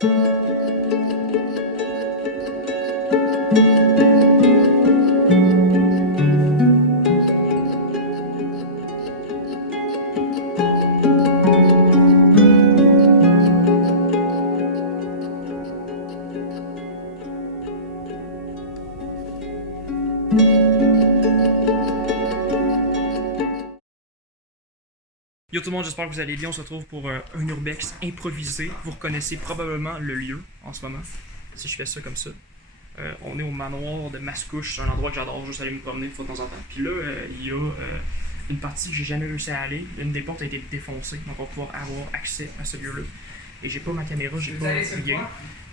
Yo tout le monde, j'espère que vous allez bien. On se retrouve pour un urbex improvisé. Vous reconnaissez probablement le lieu en ce moment, si je fais ça comme ça. On est au manoir de Mascouche, c'est un endroit que j'adore juste aller me promener une fois de temps en temps. Puis là, il y a une partie que j'ai jamais réussi à aller. Une des portes a été défoncée, donc on va pouvoir avoir accès à ce lieu-là. Et j'ai pas ma caméra, j'ai pas rien.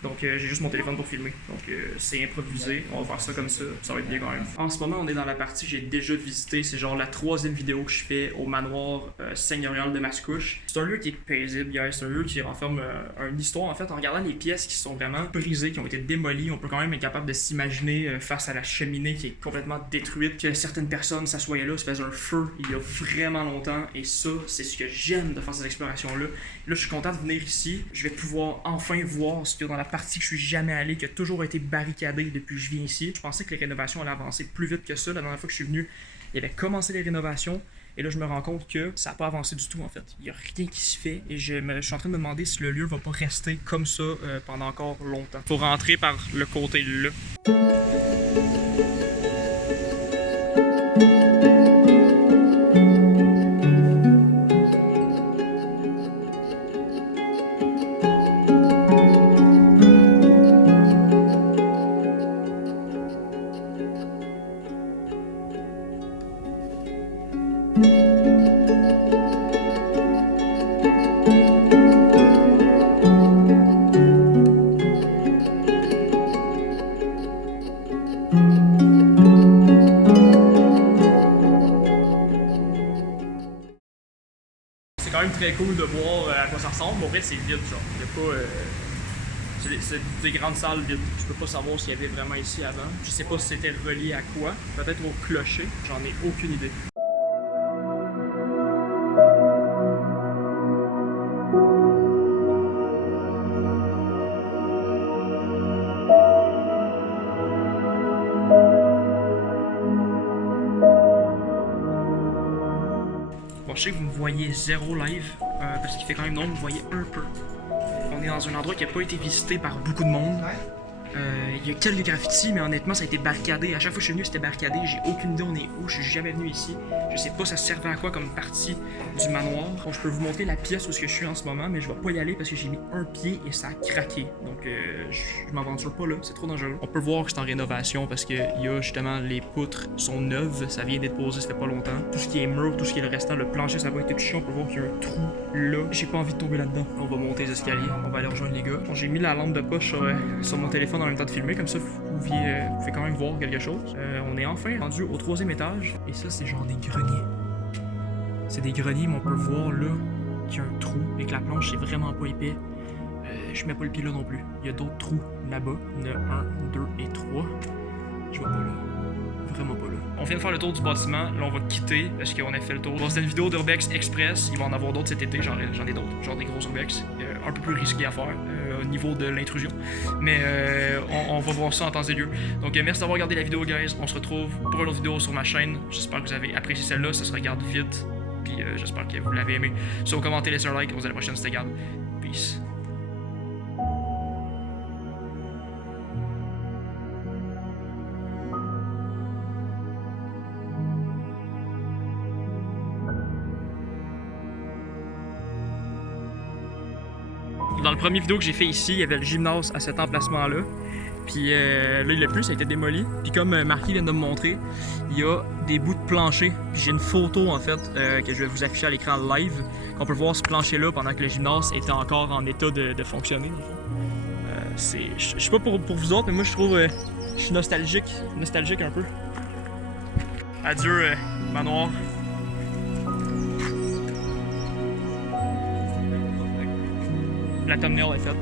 Donc j'ai juste mon téléphone pour filmer. Donc c'est improvisé, on va faire ça comme ça va être bien quand même. En ce moment on est dans la partie que j'ai déjà visité, c'est genre la 3e vidéo que je fais au manoir seigneurial de Mascouche. C'est un lieu qui est paisible, guys. C'est un lieu qui renferme une histoire en fait. En regardant les pièces qui sont vraiment brisées, qui ont été démolies, on peut quand même être capable de s'imaginer face à la cheminée qui est complètement détruite, que certaines personnes s'assoyaient là, se faisaient un feu il y a vraiment longtemps, et ça c'est ce que j'aime de faire ces explorations là. Là je suis content de venir ici, je vais pouvoir enfin voir ce qu'il y a dans la partie que je suis jamais allé, qui a toujours été barricadée depuis que je viens ici. Je pensais que les rénovations allaient avancer plus vite que ça. La dernière fois que je suis venu, il y avait commencé les rénovations. Et là, je me rends compte que ça n'a pas avancé du tout, en fait. Il n'y a rien qui se fait. Et je suis en train de me demander si le lieu va pas rester comme ça pendant encore longtemps. Faut rentrer par le côté là. C'est quand même très cool de voir à quoi ça ressemble. En vrai, c'est vide, genre. Il y a pas. C'est des grandes salles vides. Je peux pas savoir s'il y avait vraiment ici avant. Je sais pas si c'était relié à quoi. Peut-être au clocher. J'en ai aucune idée. Bon, je sais que vous me voyez zéro live, parce qu'il fait quand même non, vous me voyez un peu. On est dans un endroit qui n'a pas été visité par beaucoup de monde. Il y a quelques graffitis, mais honnêtement, ça a été barricadé. À chaque fois que je suis venu, c'était barricadé. J'ai aucune idée on est où. Je suis jamais venu ici. Je sais pas ça servait à quoi comme partie du manoir. Bon, je peux vous montrer la pièce où je suis en ce moment, mais je vais pas y aller parce que j'ai mis un pied et ça a craqué. Donc, je m'aventure pas là. C'est trop dangereux. On peut voir que c'est en rénovation parce que il y a justement les poutres sont neuves. Ça vient d'être posé, ça fait pas longtemps. Tout ce qui est mur, tout ce qui est le restant, le plancher, ça va être touché. On peut voir qu'il y a un trou là. J'ai pas envie de tomber là-dedans. On va monter les escaliers. On va aller rejoindre les gars. Bon, j'ai mis la lampe de poche sur mon téléphone en même temps de filmer, comme ça vous pouvez quand même voir quelque chose. On est enfin rendu au 3e étage, et ça c'est genre des greniers. C'est des greniers, mais on peut voir là qu'il y a un trou et que la planche c'est vraiment pas épais. Je mets pas le pied là non plus. Il y a d'autres trous là-bas. Il y en a 1, 2 et 3. Je vois pas là. Vraiment pas là. On vient de faire le tour du bâtiment, là on va quitter parce qu'on a fait le tour. Bon, c'était une vidéo d'Urbex Express, il va en avoir d'autres cet été, j'en ai d'autres, genre des gros Urbex, un peu plus risqués à faire au niveau de l'intrusion. Mais on va voir ça en temps et lieu. Donc merci d'avoir regardé la vidéo, guys. On se retrouve pour une autre vidéo sur ma chaîne. J'espère que vous avez apprécié celle-là, ça se regarde vite. Puis j'espère que vous l'avez aimé. Si vous commentez, laissez un like, on se voit à la prochaine, c'était Gab. Peace. Dans le premier vidéo que j'ai fait ici, il y avait le gymnase à cet emplacement-là. Puis là, il l'a plus, ça a été démoli. Puis comme Marquis vient de me montrer, il y a des bouts de plancher. Puis j'ai une photo, en fait, que je vais vous afficher à l'écran live. On peut voir ce plancher-là pendant que le gymnase était encore en état de fonctionner. Je sais pas pour vous autres, mais moi, je trouve... je suis nostalgique un peu. Adieu, manoir. La thumbnail est faite.